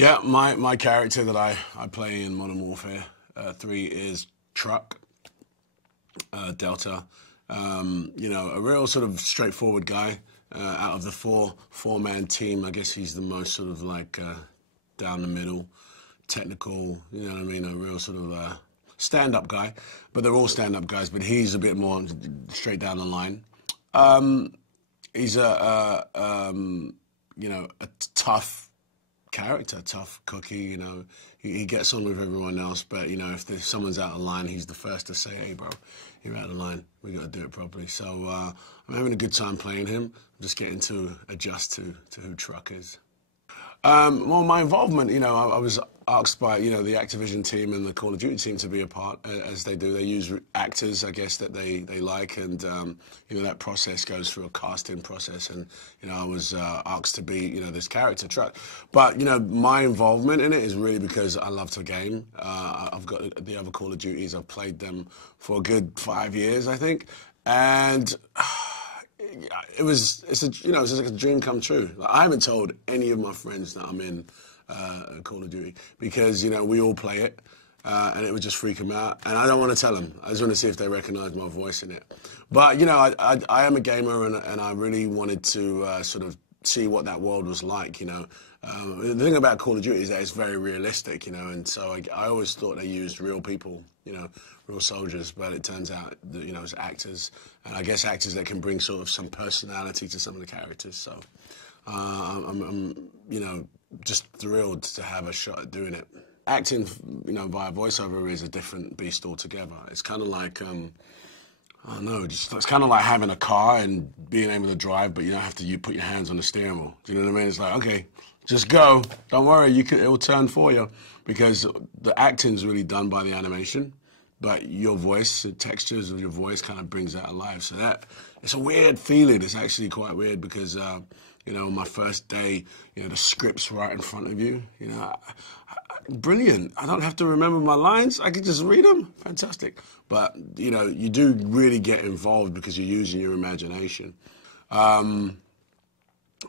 Yeah, my character that I play in Modern Warfare 3 is Truck, Delta. A real sort of straightforward guy. Out of the four-man team, I guess he's the most sort of like down the middle, technical, you know what I mean, a real sort of stand-up guy. But they're all stand-up guys, but he's a bit more straight down the line. He's a tough character, tough cookie, he gets on with everyone else, but, if someone's out of line, he's the first to say, hey, bro, you're out of line, we got to do it properly. So I'm having a good time playing him. I'm just getting to adjust to who Truck is. Well, my involvement, I was asked by, the Activision team and the Call of Duty team to be a part, as they do. They use actors, I guess, that they like, and, that process goes through a casting process, and, I was asked to be, this character, Truck. But, my involvement in it is really because I love to game. I've got the other Call of Duties. I've played them for a good 5 years, I think, and it's like a dream come true. Like, I haven't told any of my friends that I'm in Call of Duty because, we all play it, and it would just freak them out. And I don't want to tell them. I just want to see if they recognise my voice in it. But, I am a gamer, and I really wanted to sort of see what that world was like, The thing about Call of Duty is that it's very realistic, and so I always thought they used real people, real soldiers, but it turns out that, it's actors, and I guess actors that can bring sort of some personality to some of the characters. So I'm just thrilled to have a shot at doing it. Acting, via voiceover is a different beast altogether. It's kind of like, I don't know, it's kind of like having a car and being able to drive, but you don't have to put your hands on the steering wheel. Do you know what I mean? It's like, okay, just go. Don't worry, it'll turn for you. Because the acting's really done by the animation, but your voice, the textures of your voice kind of brings that alive. So it's a weird feeling. It's actually quite weird because, on my first day, the script's right in front of you. Brilliant. I don't have to remember my lines. I can just read them. Fantastic. But, you do really get involved because you're using your imagination.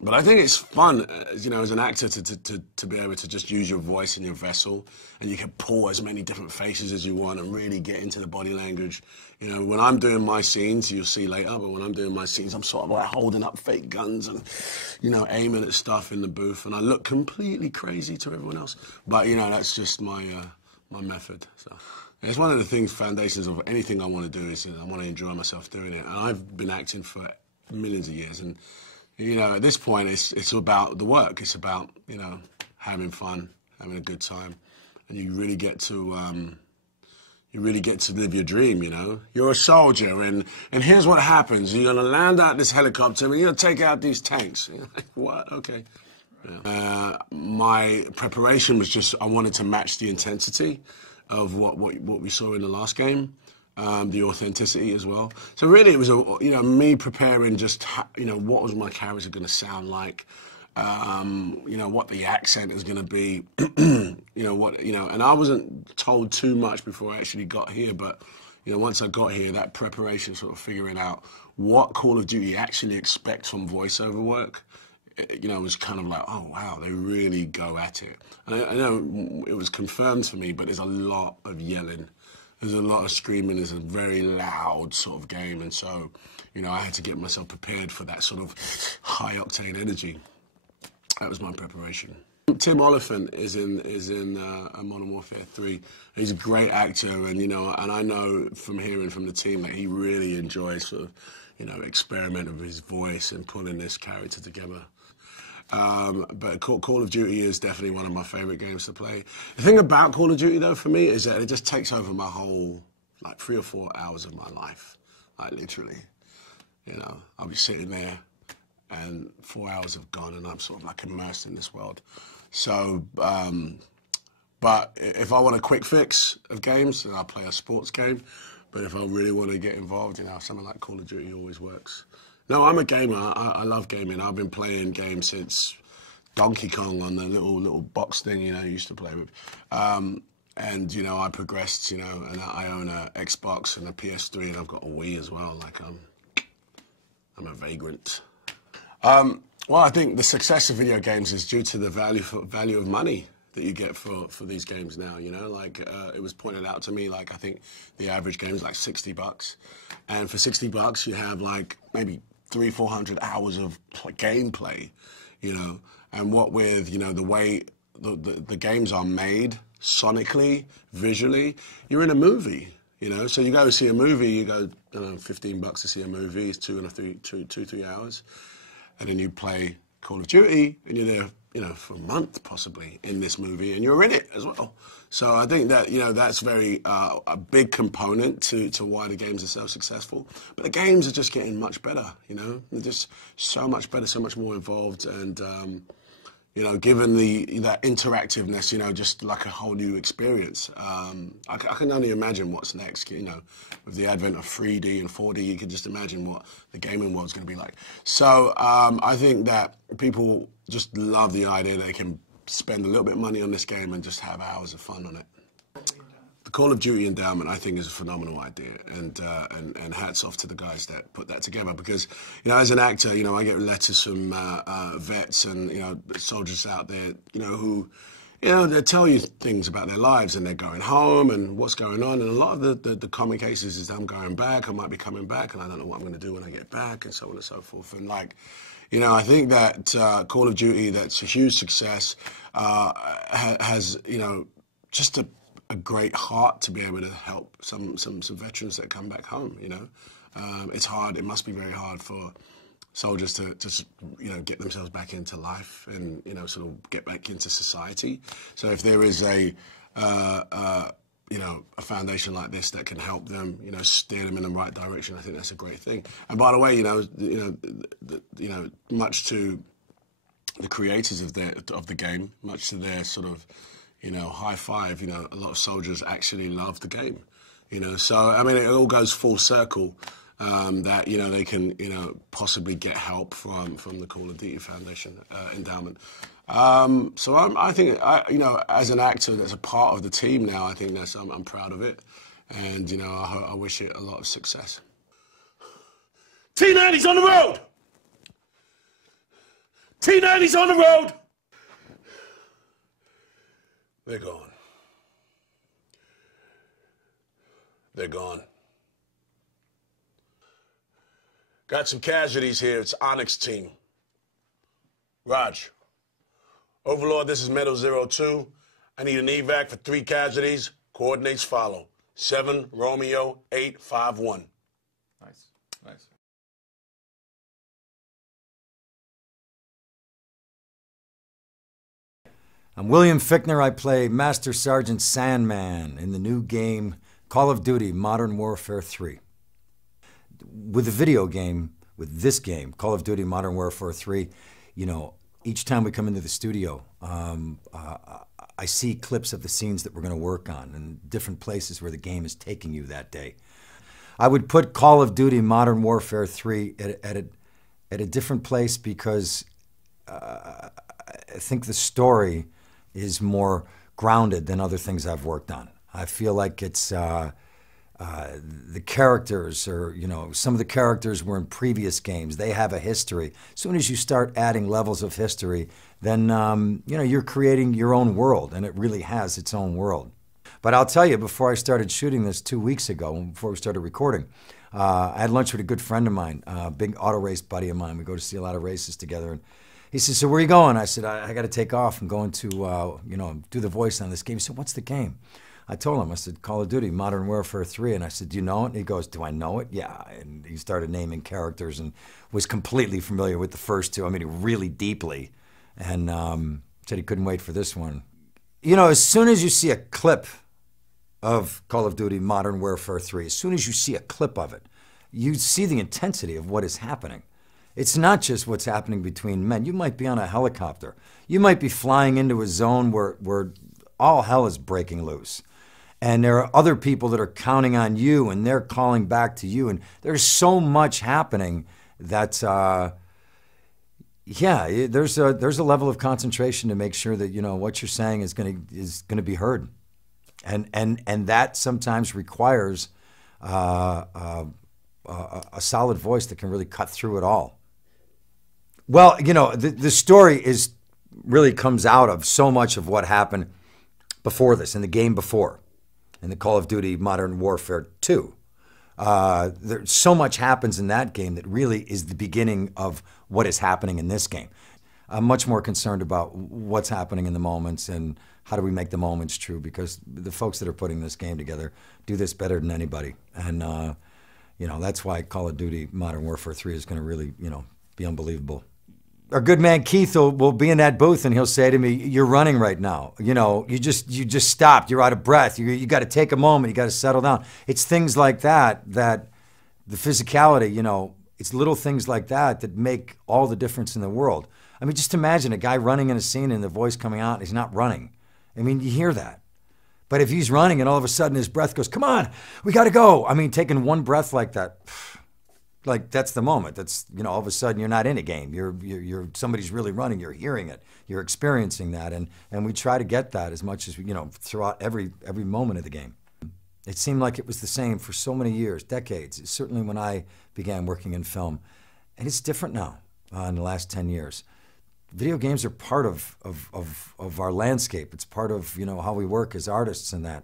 But I think it's fun, as an actor, to be able to just use your voice and your vessel, and you can pull as many different faces as you want and really get into the body language. When I'm doing my scenes, you'll see later, but when I'm doing my scenes, I'm sort of like holding up fake guns and, aiming at stuff in the booth, and I look completely crazy to everyone else. But, that's just my method. So it's one of the foundations of anything I want to do is I want to enjoy myself doing it. And I've been acting for millions of years, and at this point, it's about the work. It's about, having fun, having a good time, and you really get to live your dream. You're a soldier, and here's what happens: you're gonna land out this helicopter, and you're gonna take out these tanks. You're like, what? Okay. Yeah. My preparation was just I wanted to match the intensity of what we saw in the last game. The authenticity as well. So really, it was me preparing just what was my character going to sound like, what the accent is going to be, and I wasn't told too much before I actually got here. But once I got here, that preparation, sort of figuring out what Call of Duty actually expects from voiceover work, was kind of like, oh wow, they really go at it. And I know it was confirmed for me, but there's a lot of yelling. There's a lot of screaming. It's a very loud sort of game, and so, I had to get myself prepared for that sort of high-octane energy. That was my preparation. Tim Oliphant is in Modern Warfare 3. He's a great actor, and and I know from hearing from the team that he really enjoys sort of, experimenting with his voice and pulling this character together. But Call of Duty is definitely one of my favourite games to play. The thing about Call of Duty, though, for me, is that it just takes over my whole, 3 or 4 hours of my life. Literally. I'll be sitting there, and 4 hours have gone, and I'm sort of, immersed in this world. So, but if I want a quick fix of games, then I'll play a sports game. But if I really want to get involved, something like Call of Duty always works. No, I'm a gamer. I love gaming. I've been playing games since Donkey Kong on the little box thing, you used to play with. And, I progressed, and I own a Xbox and a PS3, and I've got a Wii as well. I'm a vagrant. Well, I think the success of video games is due to the value of money. that you get for these games now, you know? Like, it was pointed out to me, like, I think the average game is like $60. And for $60, you have, like, maybe 300-400 hours of gameplay, you know? And what with, you know, the way the games are made, sonically, visually, you're in a movie, you know? So you go see a movie, you go, I don't know, $15 to see a movie, it's 2-3 hours. And then you play Call of Duty, and you're there, you know, for a month possibly in this movie, and you're in it as well. So I think that, you know, that's very a big component to why the games are so successful. But the games are just getting much better, you know. They're just so much better, so much more involved, and you know, given that interactiveness, you know, just like a whole new experience. I can only imagine what's next, you know. With the advent of 3D and 4D, you can just imagine what the gaming world's going to be like. So I think that people just love the idea that they can spend a little bit of money on this game and just have hours of fun on it. The Call of Duty endowment, I think, is a phenomenal idea, and hats off to the guys that put that together. Because, you know, as an actor, you know, I get letters from vets and, you know, soldiers out there, you know, who, you know, they tell you things about their lives, and they're going home and what's going on. And a lot of the common cases is I'm going back, I might be coming back, and I don't know what I'm going to do when I get back, and so on and so forth. And, like, you know, I think that Call of Duty, that's a huge success, has, you know, just a great heart to be able to help some veterans that come back home, you know. It's hard, it must be very hard for soldiers to you know, get themselves back into life and, you know, sort of get back into society. So if there is a you know, a foundation like this that can help them, you know, steer them in the right direction, I think that's a great thing. And by the way, you know, much to the creators of the game, much to their sort of, you know, high five, you know, a lot of soldiers actually love the game, you know. So, I mean, it all goes full circle, that, you know, they can, you know, possibly get help from the Call of Duty Foundation endowment. So I think, you know, as an actor that's a part of the team now, I think I'm proud of it. And, you know, I wish it a lot of success. T90's on the road! T90's on the road! They're gone. They're gone. Got some casualties here. It's Onyx team. Raj. Overlord, this is Metal 02. I need an evac for 3 casualties. Coordinates follow. 7 Romeo 851. Nice. Nice. I'm William Fichtner. I play Master Sergeant Sandman in the new game Call of Duty Modern Warfare 3. With the video game, with this game, Call of Duty Modern Warfare 3, you know, each time we come into the studio, I see clips of the scenes that we're going to work on and different places where the game is taking you that day. I would put Call of Duty Modern Warfare 3 at a different place because I think the story is more grounded than other things I've worked on. I feel like it's the characters, or, you know, some of the characters were in previous games. They have a history. As soon as you start adding levels of history, then, you know, you're creating your own world, and it really has its own world. But I'll tell you, before I started shooting this 2 weeks ago, before we started recording, I had lunch with a good friend of mine, a big auto race buddy of mine. We go to see a lot of races together. And he said, "So where are you going?" I said, I got to take off. I'm going to, you know, do the voice on this game. He said, "What's the game?" I told him, I said, "Call of Duty Modern Warfare 3. And I said, "Do you know it?" And he goes, "Do I know it?" "Yeah." And he started naming characters and was completely familiar with the first 2. I mean, really deeply. And said he couldn't wait for this one. You know, as soon as you see a clip of Call of Duty Modern Warfare 3, as soon as you see a clip of it, you see the intensity of what is happening. It's not just what's happening between men. You might be on a helicopter. You might be flying into a zone where all hell is breaking loose. And there are other people that are counting on you, and they're calling back to you. And there's so much happening that, yeah, there's a level of concentration to make sure that, you know, what you're saying is gonna be heard. And that sometimes requires a solid voice that can really cut through it all. Well, you know, the story is really comes out of so much of what happened before this, in the game before, in the Call of Duty Modern Warfare 2. So much happens in that game that really is the beginning of what is happening in this game. I'm much more concerned about what's happening in the moments and how do we make the moments true, because the folks that are putting this game together do this better than anybody. And, that's why Call of Duty Modern Warfare 3 is going to really, be unbelievable. Our good man Keith will be in that booth and he'll say to me, "You're running right now. You just stopped. You're out of breath. You got to take a moment. You got to settle down." It's things like that the physicality, it's little things like that make all the difference in the world. I mean, just imagine a guy running in a scene and the voice coming out and he's not running. I mean, you hear that. But if he's running and all of a sudden his breath goes, "Come on, we got to go." I mean, taking one breath like that, like that's the moment. That's, all of a sudden you're not in a game. You're somebody's really running. You're hearing it. You're experiencing that. And we try to get that as much as we, throughout every moment of the game. It seemed like it was the same for so many years, decades. Certainly when I began working in film. And it's different now in the last 10 years. Video games are part of our landscape. It's part of, how we work as artists and that.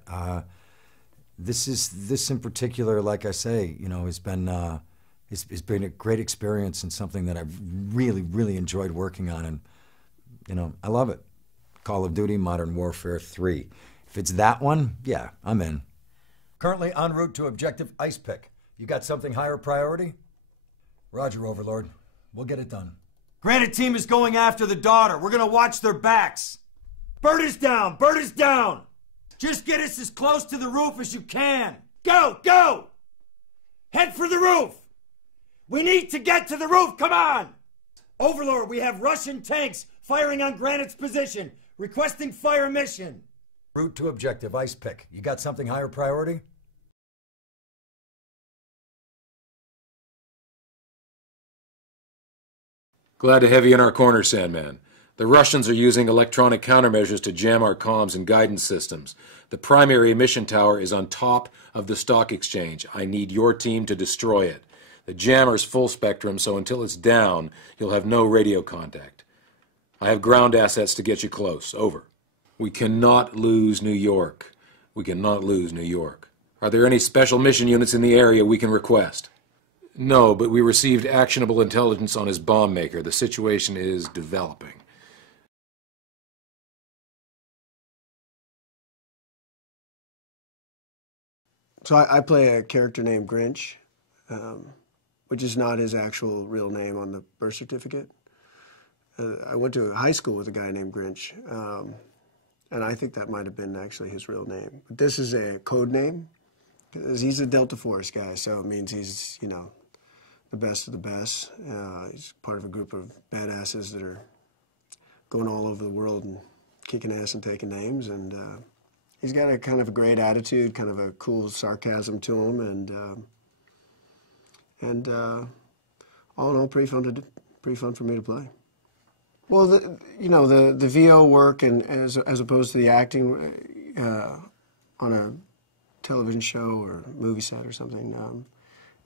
This in particular, like I say, has been it's been a great experience and something that I've really, really enjoyed working on. And, I love it. Call of Duty Modern Warfare 3. If it's that one, yeah, I'm in. Currently en route to objective ice pick. You got something higher priority? Roger, Overlord. We'll get it done. Granite team is going after the daughter. We're going to watch their backs. Bird is down. Bird is down. Just get us as close to the roof as you can. Go, go. Head for the roof. We need to get to the roof. Come on. Overlord, we have Russian tanks firing on Granite's position. Requesting fire mission. Route to objective ice pick. You got something higher priority? Glad to have you in our corner, Sandman. The Russians are using electronic countermeasures to jam our comms and guidance systems. The primary emission tower is on top of the stock exchange. I need your team to destroy it. The jammer's full spectrum, so until it's down, you'll have no radio contact. I have ground assets to get you close. Over. We cannot lose New York. We cannot lose New York. Are there any special mission units in the area we can request? No, but we received actionable intelligence on his bomb maker. The situation is developing. So I play a character named Grinch, which is not his actual real name on the birth certificate. I went to high school with a guy named Grinch, and I think that might have been actually his real name. But this is a code name, because he's a Delta Force guy, so it means he's, the best of the best. He's part of a group of badasses that are going all over the world and kicking ass and taking names. And he's got a kind of a great attitude, kind of a cool sarcasm to him, and all in all, pretty fun for me to play. Well, the VO work and as opposed to the acting on a television show or movie set or something.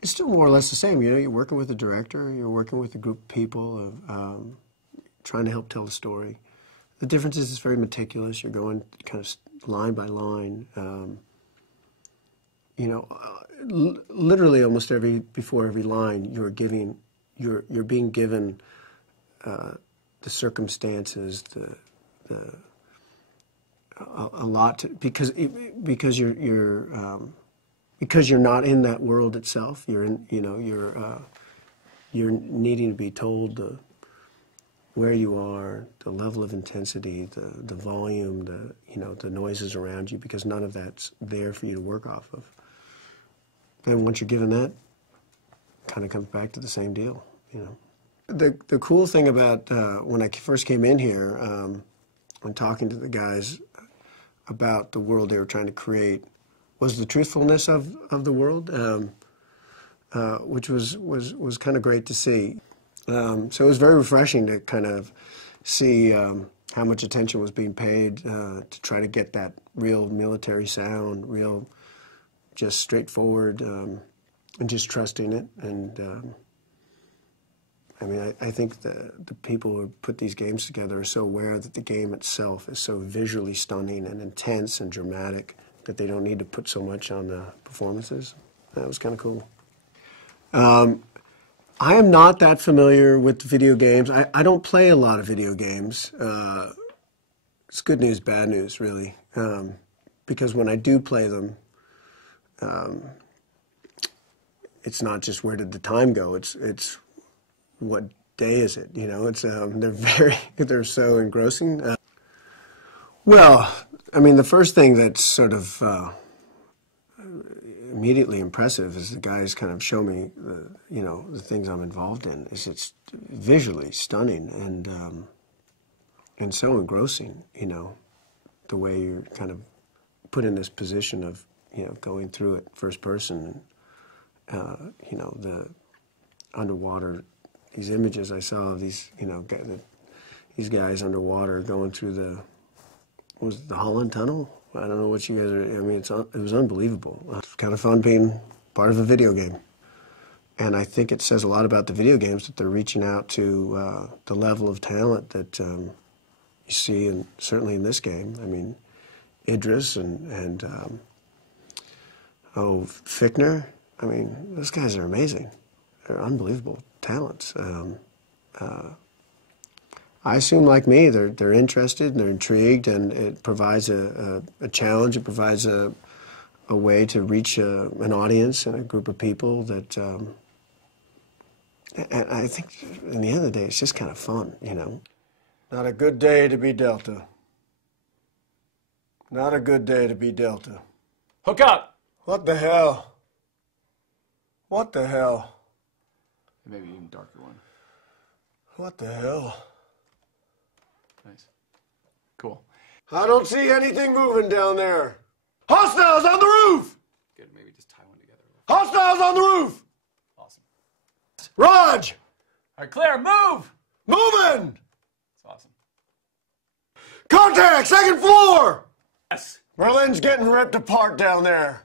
It's still more or less the same. You're working with the director, you're working with a group of people, trying to help tell the story. The difference is it's very meticulous. You're going kind of line by line. Literally almost before every line, you're being given the circumstances, a lot because you're not in that world itself. You're in, you're needing to be told where you are, the level of intensity, the volume, the noises around you, because none of that's there for you to work off of. Then once you're given that, it kind of comes back to the same deal, The cool thing about when I first came in here, when talking to the guys about the world they were trying to create, was the truthfulness of the world, which was kind of great to see. So it was very refreshing to kind of see how much attention was being paid to try to get that real military sound, real just straightforward, and just trusting it. And I mean, I think the people who put these games together are so aware that the game itself is so visually stunning and intense and dramatic that they don't need to put so much on the performances. That was kind of cool. I am not that familiar with video games. I don't play a lot of video games. It's good news, bad news, really. Because when I do play them, it's not just where did the time go. It's what day is it? You know, it's they're so engrossing. Well, I mean, the first thing that's sort of immediately impressive is the guys kind of show me the things I'm involved in. It's visually stunning and so engrossing. You know, the way you're kind of put in this position of going through it first person. The underwater, these images I saw of these, these guys underwater going through the Holland Tunnel? I don't know what you guys are, I mean, it was unbelievable. It's kind of fun being part of a video game. And I think it says a lot about the video games that they're reaching out to the level of talent that you see, and certainly in this game. I mean, Idris and Fichtner. I mean, those guys are amazing. They're unbelievable talents. I assume, like me, they're interested and they're intrigued, and it provides a challenge. It provides a way to reach an audience and a group of people that. And I think, in the end of the day, it's just kind of fun, Not a good day to be Delta. Not a good day to be Delta. Hook up! What the hell? What the hell? Maybe even darker one. What the hell? Nice. Cool. I don't see anything moving down there. Hostiles on the roof! Good, maybe just tie one together. Hostiles on the roof! Awesome. Raj! All right, Claire, move! Moving! That's awesome. Contact, second floor! Yes. Berlin's getting ripped apart down there.